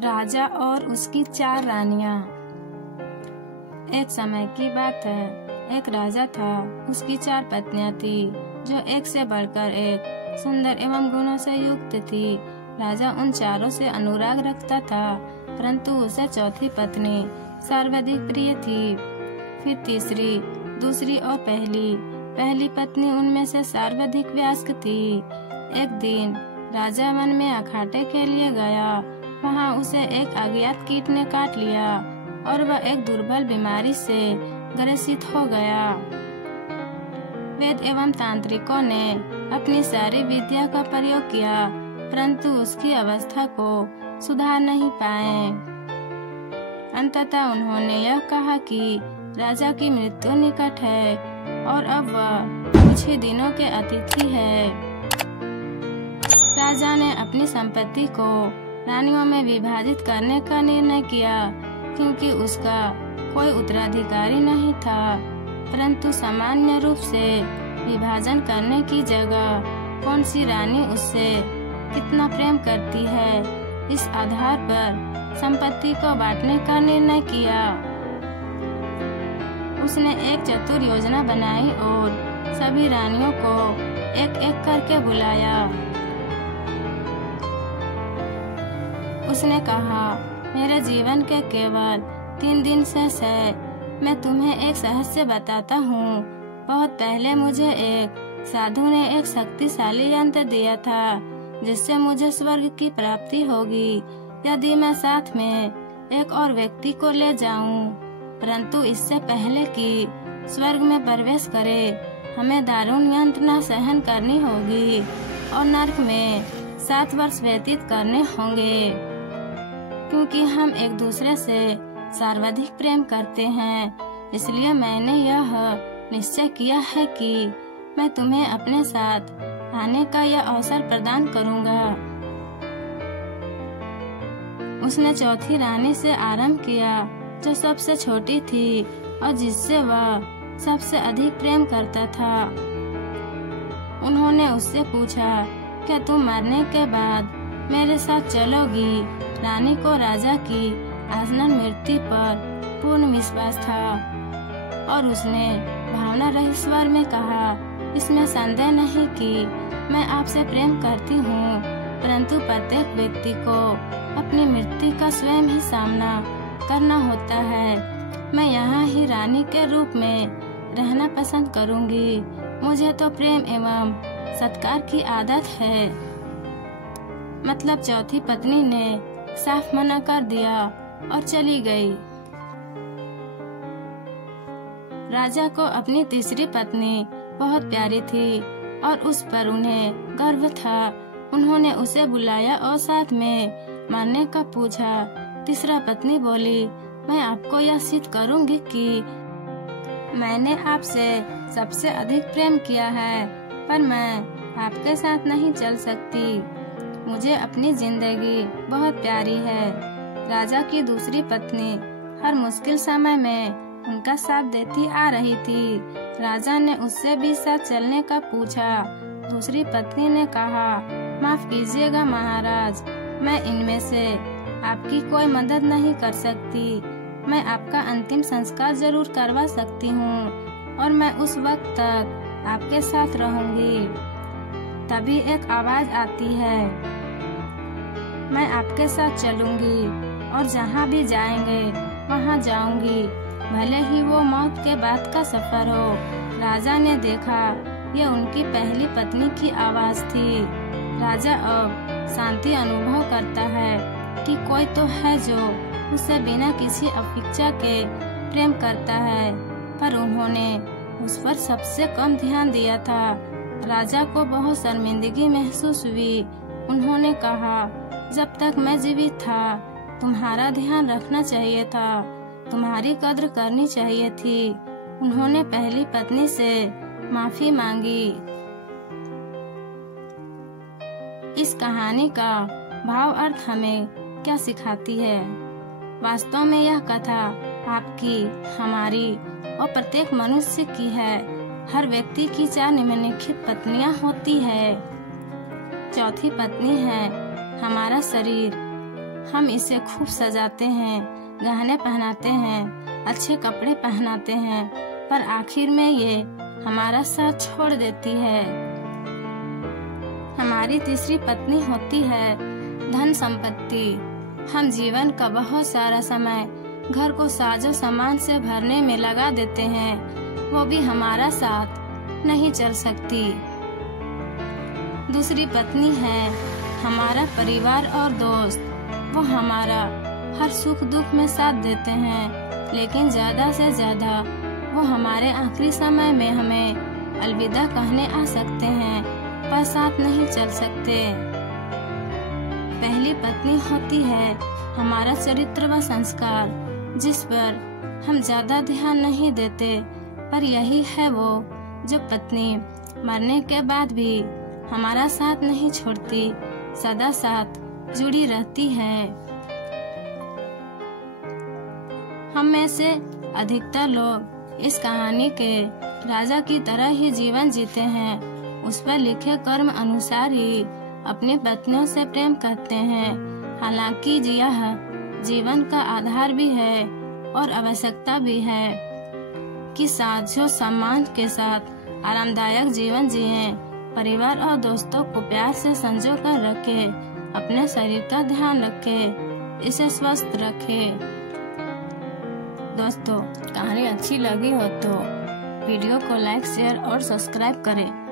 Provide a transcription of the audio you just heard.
राजा और उसकी 4 रानियां। एक समय की बात है, एक राजा था, उसकी 4 पत्नियां थी जो एक से बढ़कर एक सुंदर एवं गुणों से युक्त थी। राजा उन चारों से अनुराग रखता था, परंतु उसे चौथी पत्नी सर्वाधिक प्रिय थी। फिर तीसरी, दूसरी और पहली पत्नी उनमें से सर्वाधिक वयस्क थी। एक दिन राजा वन में अखाटे के लिए गया। वहाँ उसे एक अज्ञात कीट ने काट लिया और वह एक दुर्बल बीमारी से ग्रसित हो गया। वेद एवं तांत्रिकों ने अपनी सारी विद्या का प्रयोग किया, परंतु उसकी अवस्था को सुधार नहीं पाए। अंततः उन्होंने यह कहा कि राजा की मृत्यु निकट है और अब वह कुछ ही दिनों के अतिथि है। राजा ने अपनी संपत्ति को रानियों में विभाजित करने का निर्णय किया, क्योंकि उसका कोई उत्तराधिकारी नहीं था। परंतु सामान्य रूप से विभाजन करने की जगह कौन सी रानी उससे कितना प्रेम करती है, इस आधार पर संपत्ति को बांटने का निर्णय किया। उसने एक चतुर योजना बनाई और सभी रानियों को एक एक करके बुलाया। उसने कहा, मेरे जीवन के केवल 3 दिन शेष है। मैं तुम्हें एक रहस्य बताता हूँ। बहुत पहले मुझे एक साधु ने एक शक्तिशाली यंत्र दिया था, जिससे मुझे स्वर्ग की प्राप्ति होगी यदि मैं साथ में एक और व्यक्ति को ले जाऊं। परंतु इससे पहले कि स्वर्ग में प्रवेश करे, हमें दारुण यंत्रणा सहन करनी होगी और नरक में 7 वर्ष व्यतीत करने होंगे, क्योंकि हम एक दूसरे से सर्वाधिक प्रेम करते हैं। इसलिए मैंने यह निश्चय किया है कि मैं तुम्हें अपने साथ आने का यह अवसर प्रदान करूंगा। उसने चौथी रानी से आरंभ किया, जो सबसे छोटी थी और जिससे वह सबसे अधिक प्रेम करता था। उन्होंने उससे पूछा, क्या तुम मरने के बाद मेरे साथ चलोगी? रानी को राजा की आसन्न मृत्यु पर पूर्ण विश्वास था और उसने भावना रहित स्वर में कहा, इसमें संदेह नहीं कि मैं आपसे प्रेम करती हूँ, परंतु प्रत्येक व्यक्ति को अपनी मृत्यु का स्वयं ही सामना करना होता है। मैं यहाँ ही रानी के रूप में रहना पसंद करूँगी। मुझे तो प्रेम एवं सत्कार की आदत है। मतलब चौथी पत्नी ने साफ मना कर दिया और चली गई। राजा को अपनी तीसरी पत्नी बहुत प्यारी थी और उस पर उन्हें गर्व था। उन्होंने उसे बुलाया और साथ में मरने का पूछा। तीसरा पत्नी बोली, मैं आपको यह सिद्ध करूंगी कि मैंने आपसे सबसे अधिक प्रेम किया है, पर मैं आपके साथ नहीं चल सकती। मुझे अपनी जिंदगी बहुत प्यारी है। राजा की दूसरी पत्नी हर मुश्किल समय में उनका साथ देती आ रही थी। राजा ने उससे भी साथ चलने का पूछा। दूसरी पत्नी ने कहा, माफ कीजिएगा महाराज, मैं इनमें से आपकी कोई मदद नहीं कर सकती। मैं आपका अंतिम संस्कार जरूर करवा सकती हूँ और मैं उस वक्त तक आपके साथ रहूंगी। तभी एक आवाज आती है, मैं आपके साथ चलूंगी और जहाँ भी जाएंगे वहाँ जाऊंगी, भले ही वो मौत के बाद का सफर हो। राजा ने देखा, यह उनकी पहली पत्नी की आवाज थी। राजा अब शांति अनुभव करता है कि कोई तो है जो उसे बिना किसी अपेक्षा के प्रेम करता है, पर उन्होंने उस पर सबसे कम ध्यान दिया था। राजा को बहुत शर्मिंदगी महसूस हुई। उन्होंने कहा, जब तक मैं जीवित था तुम्हारा ध्यान रखना चाहिए था, तुम्हारी कद्र करनी चाहिए थी। उन्होंने पहली पत्नी से माफी मांगी। इस कहानी का भाव अर्थ हमें क्या सिखाती है? वास्तव में यह कथा आपकी, हमारी और प्रत्येक मनुष्य की है। हर व्यक्ति की 4 निम्नलिखित पत्नियां होती है। चौथी पत्नी है हमारा शरीर, हम इसे खूब सजाते हैं, गहने पहनाते हैं, अच्छे कपड़े पहनाते हैं, पर आखिर में ये हमारा साथ छोड़ देती है। हमारी तीसरी पत्नी होती है धन संपत्ति। हम जीवन का बहुत सारा समय घर को साजो सामान से भरने में लगा देते हैं, वो भी हमारा साथ नहीं चल सकती। दूसरी पत्नी है हमारा परिवार और दोस्त। वो हमारा हर सुख दुख में साथ देते हैं, लेकिन ज्यादा से ज्यादा वो हमारे आखिरी समय में हमें अलविदा कहने आ सकते हैं, पर साथ नहीं चल सकते। पहली पत्नी होती है हमारा चरित्र व संस्कार, जिस पर हम ज्यादा ध्यान नहीं देते, पर यही है वो जो पत्नी मरने के बाद भी हमारा साथ नहीं छोड़ती, सदा साथ जुड़ी रहती है। हम में से अधिकतर लोग इस कहानी के राजा की तरह ही जीवन जीते हैं। उस पर लिखे कर्म अनुसार ही अपनी पत्नियों से प्रेम करते हैं। हालांकि यह जीवन का आधार भी है और आवश्यकता भी है कि साझो सम्मान के साथ आरामदायक जीवन जिएं, परिवार और दोस्तों को प्यार से संजो कर रखें, अपने शरीर का ध्यान रखें, इसे स्वस्थ रखें। दोस्तों, कहानी अच्छी लगी हो तो वीडियो को लाइक, शेयर और सब्सक्राइब करें।